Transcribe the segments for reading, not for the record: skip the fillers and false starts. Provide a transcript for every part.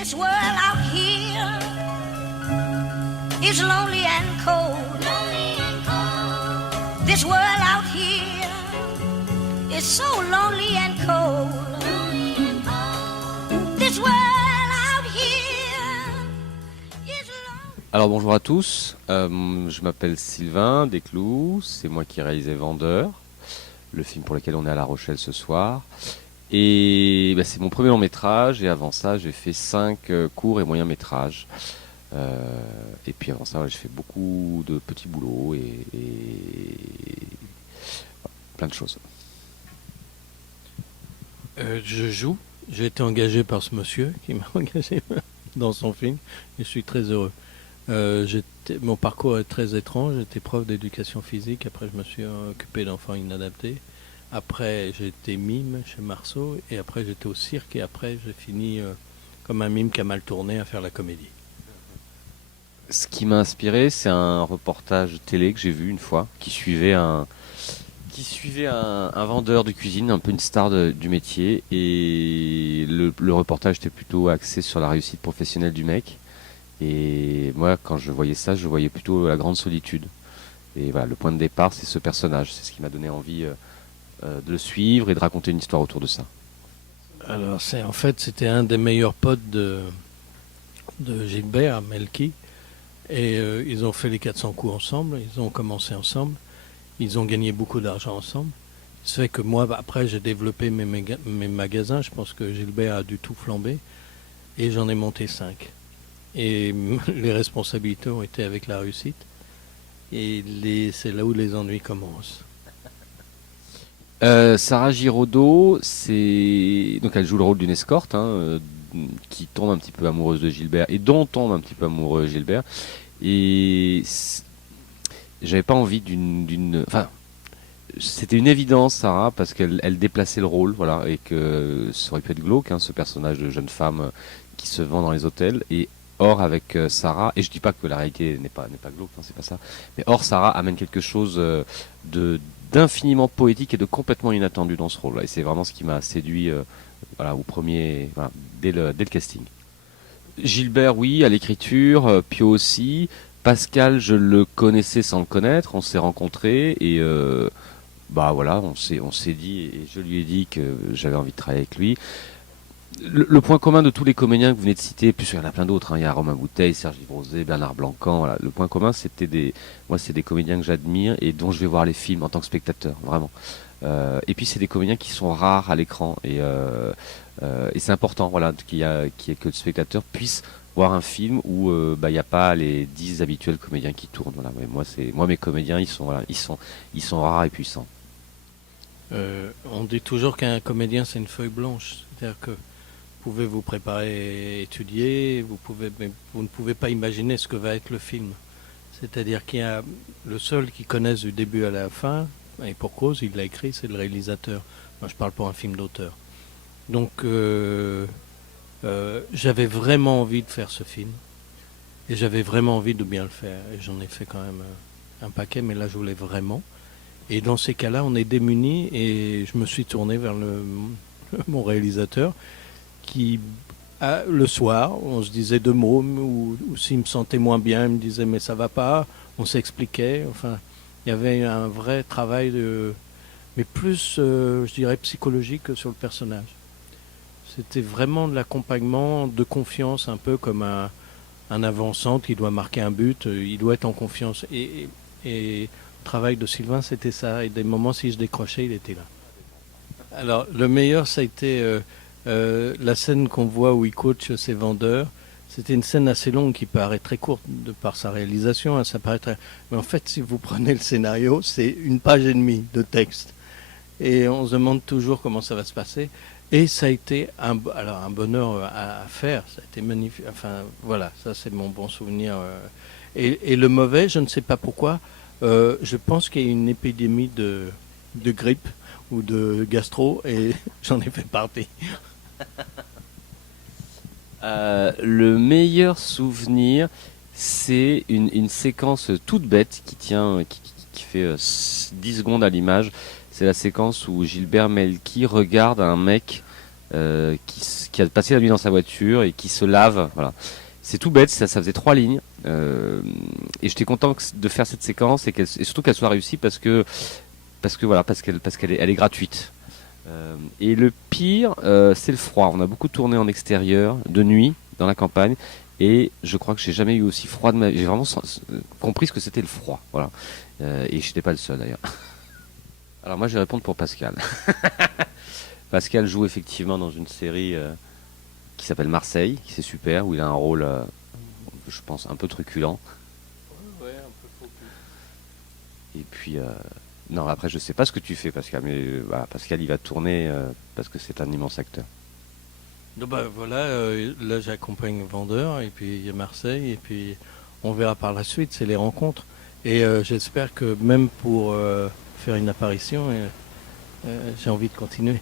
This world out here is lonely and cold. Lonely and cold. This world out here is so lonely and cold. Lonely and cold. This world out here is lonely. Alors bonjour à tous, je m'appelle Sylvain Desclous, c'est moi qui réalisais Vendeur, le film pour lequel on est à La Rochelle ce soir. Et c'est mon premier long métrage, et avant ça j'ai fait 5 courts et moyens métrages. Et puis avant ça j'ai fait beaucoup de petits boulots et plein de choses. Je joue, j'ai été engagé par ce monsieur qui m'a engagé dans son film et je suis très heureux. Mon parcours est très étrange, j'étais prof d'éducation physique, après je me suis occupé d'enfants inadaptés. Après, j'ai été mime chez Marceau, et après j'étais au cirque, et après j'ai fini comme un mime qui a mal tourné à faire la comédie. Ce qui m'a inspiré, c'est un reportage télé que j'ai vu une fois, qui suivait un vendeur de cuisine, un peu une star du métier, et le reportage était plutôt axé sur la réussite professionnelle du mec. Et moi, quand je voyais ça, je voyais plutôt la grande solitude. Et voilà, le point de départ, c'est ce personnage, c'est ce qui m'a donné envie de le suivre et de raconter une histoire autour de ça. Alors c'était un des meilleurs potes de Gilbert Melki, et ils ont fait les 400 coups ensemble, ils ont commencé ensemble, ils ont gagné beaucoup d'argent ensemble. Ça fait que moi, après, j'ai développé mes magasins, je pense que Gilbert a dû tout flamber, et j'en ai monté 5. Et les responsabilités ont été avec la réussite, et c'est là où les ennuis commencent. Sarah Giraudot, donc elle joue le rôle d'une escorte qui tombe un petit peu amoureuse de Gilbert et dont tombe un petit peu amoureux Gilbert. Et j'avais pas envie enfin, c'était une évidence, Sarah, parce qu'elle déplaçait le rôle, voilà, et que ça aurait pu être glauque, ce personnage de jeune femme qui se vend dans les hôtels. Et or, avec Sarah, et je dis pas que la réalité n'est pas glauque, c'est pas ça, mais or Sarah amène quelque chose d'infiniment poétique et de complètement inattendu dans ce rôle. Et c'est vraiment ce qui m'a séduit dès le casting. Gilbert, oui, à l'écriture, Pio aussi. Pascal, je le connaissais sans le connaître, on s'est rencontrés et on s'est dit, et je lui ai dit que j'avais envie de travailler avec lui. Le point commun de tous les comédiens que vous venez de citer, plus il y en a plein d'autres, il y a Romain Bouteille, Serge Livrosé, Bernard Blancan, voilà. Le point commun, c'est des comédiens que j'admire et dont je vais voir les films en tant que spectateur, vraiment. Et puis c'est des comédiens qui sont rares à l'écran, et c'est important, voilà, que le spectateur puisse voir un film où il n'y a pas les 10 habituels comédiens qui tournent. Voilà. Mais moi mes comédiens, ils sont rares et puissants. On dit toujours qu'un comédien c'est une feuille blanche, c'est-à-dire que vous pouvez vous préparer, étudier, mais vous ne pouvez pas imaginer ce que va être le film. C'est-à-dire qu'il y a le seul qui connaisse du début à la fin, et pour cause, il l'a écrit, c'est le réalisateur. Moi, je parle pour un film d'auteur. Donc, j'avais vraiment envie de faire ce film, et j'avais vraiment envie de bien le faire. Et j'en ai fait quand même un paquet, mais là, je voulais vraiment. Et dans ces cas-là, on est démunis, et je me suis tourné vers mon réalisateur, qui, le soir, on se disait 2 mots, ou s'il me sentait moins bien, il me disait mais ça va pas, on s'expliquait, enfin, il y avait un vrai travail mais plus, je dirais, psychologique que sur le personnage. C'était vraiment de l'accompagnement de confiance, un peu comme un avant-centre qui doit marquer un but, il doit être en confiance. Et le travail de Sylvain, c'était ça, et des moments, si je décrochais, il était là. Alors, le meilleur, ça a été la scène qu'on voit où il coach ses vendeurs. C'était une scène assez longue qui paraît très courte de par sa réalisation. Ça paraît mais en fait, si vous prenez le scénario, c'est 1 page et demie de texte. Et on se demande toujours comment ça va se passer. Et ça a été un bonheur à faire. Ça a été magnifique. Enfin, voilà, ça c'est mon bon souvenir. Et le mauvais, je ne sais pas pourquoi. Je pense qu'il y a une épidémie de grippe ou de gastro, et j'en ai fait partie. Le meilleur souvenir, c'est une séquence toute bête qui fait 10 secondes à l'image. C'est la séquence où Gilbert Melki regarde un mec qui a passé la nuit dans sa voiture et qui se lave. Voilà. C'est tout bête, ça faisait 3 lignes. Et j'étais content de faire cette séquence et surtout qu'elle soit réussie parce qu'elle est gratuite. Et le pire, c'est le froid. On a beaucoup tourné en extérieur, de nuit, dans la campagne. Et je crois que j'ai jamais eu aussi froid de ma vie. J'ai vraiment compris ce que c'était le froid. Voilà. Et je n'étais pas le seul d'ailleurs. Alors moi je vais répondre pour Pascal. Pascal joue effectivement dans une série qui s'appelle Marseille, qui c'est super, où il a un rôle, je pense, un peu truculent. Ouais, un peu faux cul. Et puis, non, après je sais pas ce que tu fais Pascal, mais voilà, Pascal il va tourner parce que c'est un immense acteur. Donc, voilà, là j'accompagne Vendeur, et puis il y a Marseille, et puis on verra par la suite, c'est les rencontres. Et j'espère que même pour faire une apparition, j'ai envie de continuer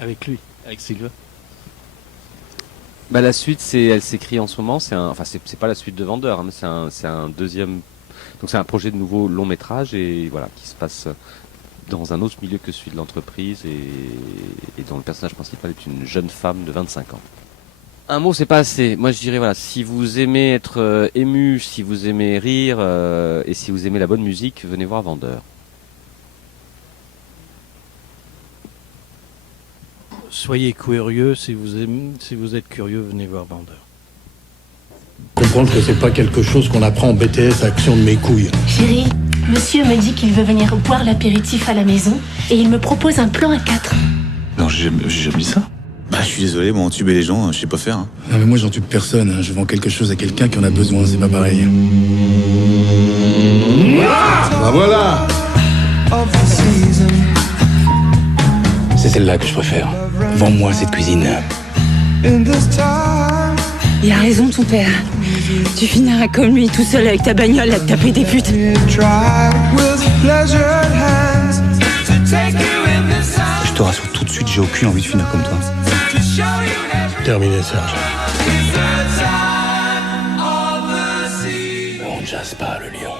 avec lui, avec Sylvain. Bah, la suite, elle s'écrit en ce moment. C'est pas la suite de Vendeur, hein, mais c'est un deuxième. Donc c'est un projet de nouveau long métrage et voilà qui se passe dans un autre milieu que celui de l'entreprise et dont le personnage principal est une jeune femme de 25 ans. Un mot, c'est pas assez. Moi, je dirais voilà, si vous aimez être ému, si vous aimez rire et si vous aimez la bonne musique, venez voir Vendeur. Soyez curieux, si vous êtes curieux, venez voir Vendeur. Comprendre que c'est pas quelque chose qu'on apprend en BTS Action de mes couilles. Chérie, monsieur me dit qu'il veut venir boire l'apéritif à la maison et il me propose un plan à 4. Non, j'ai jamais dit ça. Bah, je suis désolé, moi, entuber les gens, je sais pas faire. Hein. Non mais moi j'entube personne, hein. Je vends quelque chose à quelqu'un qui en a besoin, c'est pas pareil. Bah voilà. C'est celle-là que je préfère. Vends-moi cette cuisine. Il a raison ton père. Tu finiras comme lui tout seul avec ta bagnole à te taper des putes. Je te rassure tout de suite, j'ai aucune envie de finir comme toi. Terminé, Serge. On ne chasse pas le lion.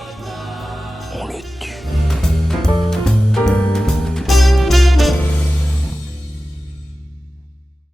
On le tue.